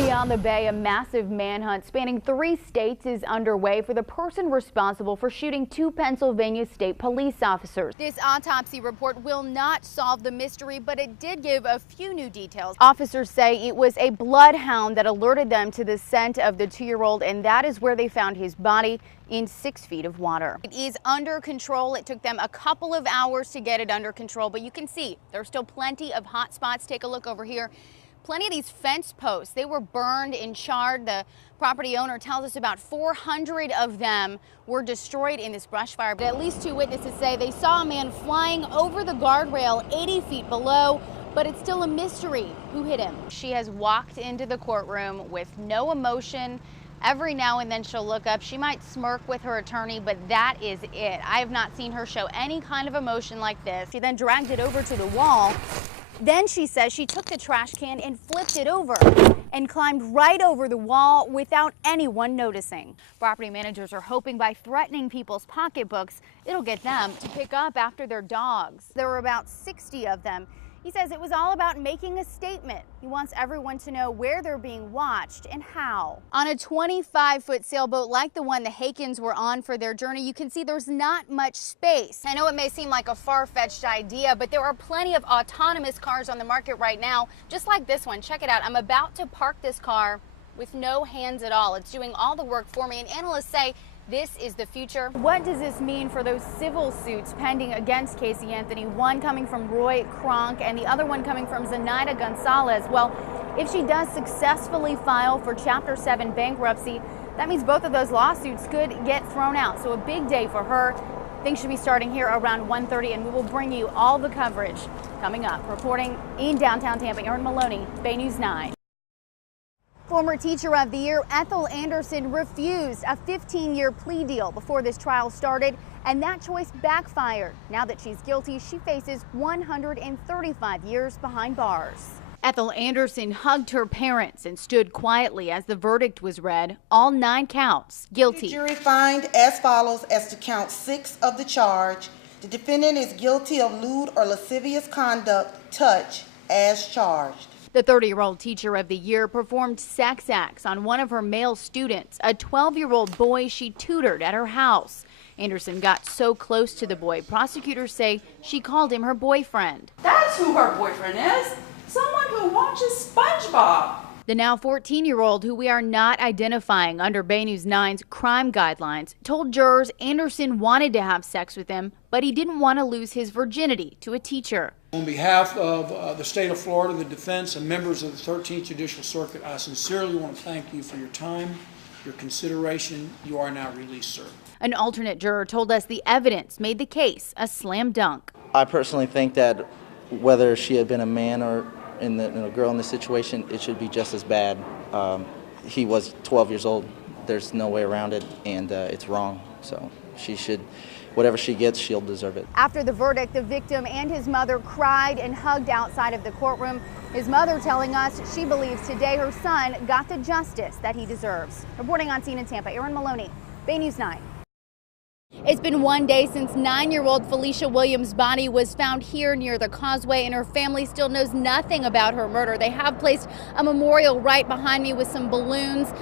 Beyond the Bay, a massive manhunt spanning 3 states is underway for the person responsible for shooting 2 Pennsylvania state police officers. This autopsy report will not solve the mystery, but it did give a few new details. Officers say it was a bloodhound that alerted them to the scent of the 2-year-old, and that is where they found his body in 6 feet of water. It is under control. It took them a couple of hours to get it under control, but you can see there's still plenty of hot spots. Take a look over here. Plenty of these fence posts, they were burned and charred. The property owner tells us about 400 of them were destroyed in this brush fire. But at least 2 witnesses say they saw a man flying over the guardrail 80 feet below, but it's still a mystery who hit him. She has walked into the courtroom with no emotion. Every now and then she'll look up. She might smirk with her attorney, but that is it. I have not seen her show any kind of emotion like this. She then dragged it over to the wall. Then she says she took the trash can and flipped it over and climbed right over the wall without anyone noticing. Property managers are hoping by threatening people's pocketbooks, it'll get them to pick up after their dogs. There were about 60 of them. He says it was all about making a statement. He wants everyone to know where they're being watched and how. On a 25-foot sailboat like the one the Hakens were on for their journey, you can see there's not much space. I know it may seem like a far-fetched idea, but there are plenty of autonomous cars on the market right now, just like this one. Check it out. I'm about to park this car with no hands at all. It's doing all the work for me, and analysts say this is the future. What does this mean for those civil suits pending against Casey Anthony? One coming from Roy Kronk and the other one coming from Zenaida Gonzalez. Well, if she does successfully file for Chapter 7 bankruptcy, that means both of those lawsuits could get thrown out. So a big day for her. Things should be starting here around 1:30, and we will bring you all the coverage coming up. Reporting in downtown Tampa, Erin Maloney, Bay News 9. Former Teacher of the Year Ethel Anderson refused a 15-year plea deal before this trial started, and that choice backfired. Now that she's guilty, she faces 135 years behind bars. Ethel Anderson hugged her parents and stood quietly as the verdict was read. All 9 counts, guilty. The jury find as follows as to count 6 of the charge. The defendant is guilty of lewd or lascivious conduct, touch, as charged. The 30-year-old Teacher of the Year performed sex acts on one of her male students, a 12-year-old boy she tutored at her house. Anderson got so close to the boy, prosecutors say she called him her boyfriend. That's who her boyfriend is. Someone who watches SpongeBob. The now 14-year-old, who we are not identifying under Bay News 9's crime guidelines, told jurors Anderson wanted to have sex with him, but he didn't want to lose his virginity to a teacher. On behalf of the state of Florida, the defense, and members of the 13th Judicial Circuit, I sincerely want to thank you for your time, your consideration. You are now released, sir. An alternate juror told us the evidence made the case a slam dunk. I personally think that whether she had been a man or a girl in this situation, it should be just as bad. He was 12 years old. There's no way around it, and it's wrong. So she should, whatever she gets, she'll deserve it. After the verdict, the victim and his mother cried and hugged outside of the courtroom. His mother telling us she believes today her son got the justice that he deserves. Reporting on scene in Tampa, Erin Maloney, Bay News 9. It's been 1 day since 9-year-old Felicia Williams' body was found here near the causeway, and her family still knows nothing about her murder. They have placed a memorial right behind me with some balloons.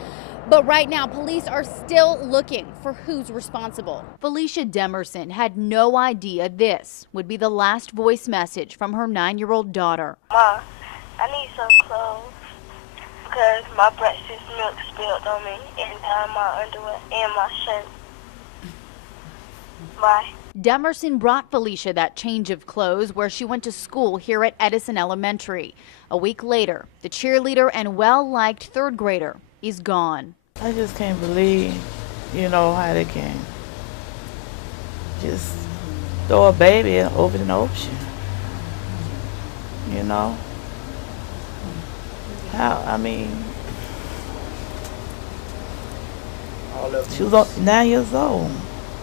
But right now, police are still looking for who's responsible. Felicia Demerson had no idea this would be the last voice message from her 9-year-old daughter. Ma, I need some clothes because my breakfast milk spilled on me and down my underwear and my shirt. Bye. Demerson brought Felicia that change of clothes where she went to school here at Edison Elementary. A week later, the cheerleader and well-liked 3rd grader is gone. I just can't believe, how they can just throw a baby over in the ocean. She was 9 years old.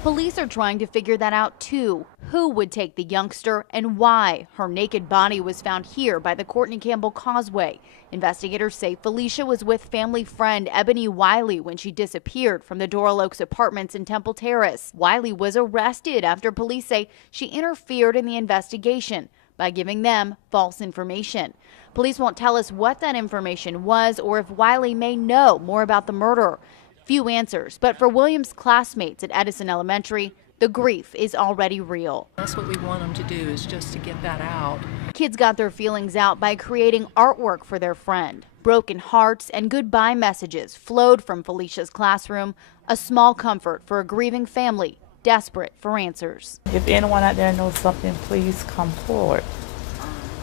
Police are trying to figure that out too. Who would take the youngster and why her naked body was found here by the Courtney Campbell Causeway. Investigators say Felicia was with family friend Ebony Wiley when she disappeared from the Doral Oaks apartments in Temple Terrace. Wiley was arrested after police say she interfered in the investigation, by giving them false information. Police won't tell us what that information was or if Wiley may know more about the murder. Few answers, but for Williams' classmates at Edison Elementary, the grief is already real. That's what we want them to do, is just to get that out. Kids got their feelings out by creating artwork for their friend. Broken hearts and goodbye messages flowed from Felicia's classroom, a small comfort for a grieving family desperate for answers. If anyone out there knows something, please come forward,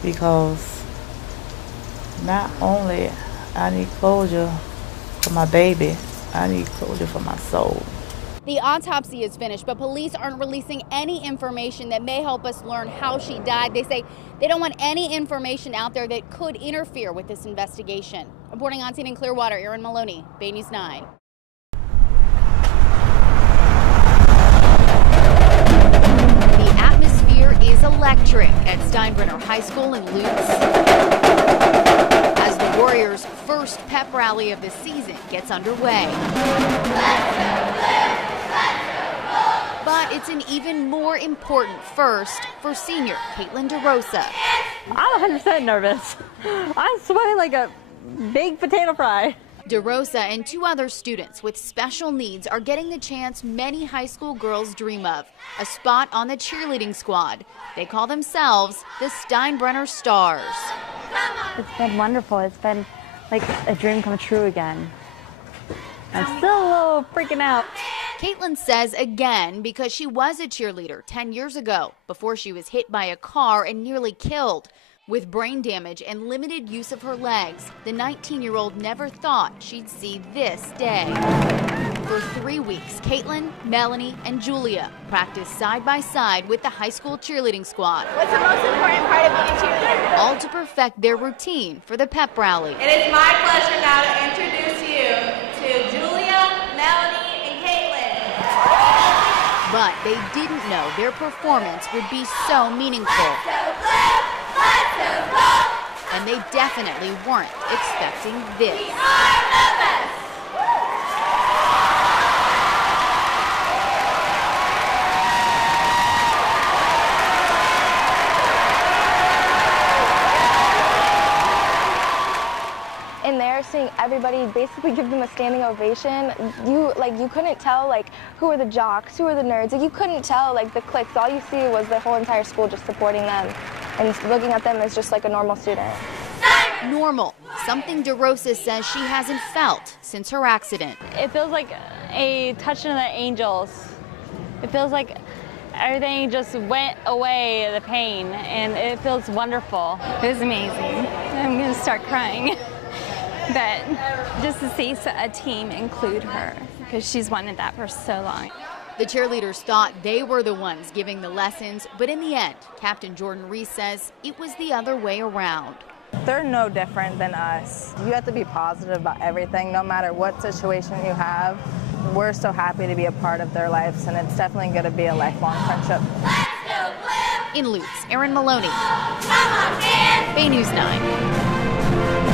because not only I need closure for my baby, I need closure for my soul. The autopsy is finished, but police aren't releasing any information that may help us learn how she died. They say they don't want any information out there that could interfere with this investigation. Reporting on scene in Clearwater, Erin Maloney, Bay News 9. The atmosphere is electric at Steinbrenner High School in Lutz as the Warriors' first pep rally of the season gets underway. But it's an even more important first for senior Caitlin DeRosa. I'm 100% nervous. I'm sweating like a big potato fry. DeRosa and 2 other students with special needs are getting the chance many high school girls dream of, a spot on the cheerleading squad. They call themselves the Steinbrenner Stars. It's been wonderful. It's been like a dream come true again. I'm still a little freaking out. Caitlin says again because she was a cheerleader 10 years ago before she was hit by a car and nearly killed. With brain damage and limited use of her legs, the 19-year-old never thought she'd see this day. For 3 weeks, Caitlin, Melanie, and Julia practiced side by side with the high school cheerleading squad. What's the most important part of being a cheerleader? All to perfect their routine for the pep rally. It is my pleasure now to introduce you to Julia, Melanie, and Caitlin. But they didn't know their performance would be so meaningful. And they definitely weren't expecting this. We are the best. In there, seeing everybody basically give them a standing ovation, you couldn't tell who were the jocks, who were the nerds. You couldn't tell the cliques. All you see was the whole entire school just supporting them and looking at them as just like a normal student. Normal, something DeRosa says she hasn't felt since her accident. It feels like a touch of the angels. It feels like everything just went away, the pain, and it feels wonderful. It was amazing. I'm gonna start crying. But just to see a team include her, because she's wanted that for so long. The cheerleaders thought they were the ones giving the lessons, but in the end, Captain Jordan Reese says it was the other way around. They're no different than us. You have to be positive about everything, no matter what situation you have. We're so happy to be a part of their lives, and it's definitely going to be a lifelong friendship. In Lutz, Erin Maloney, Bay News 9.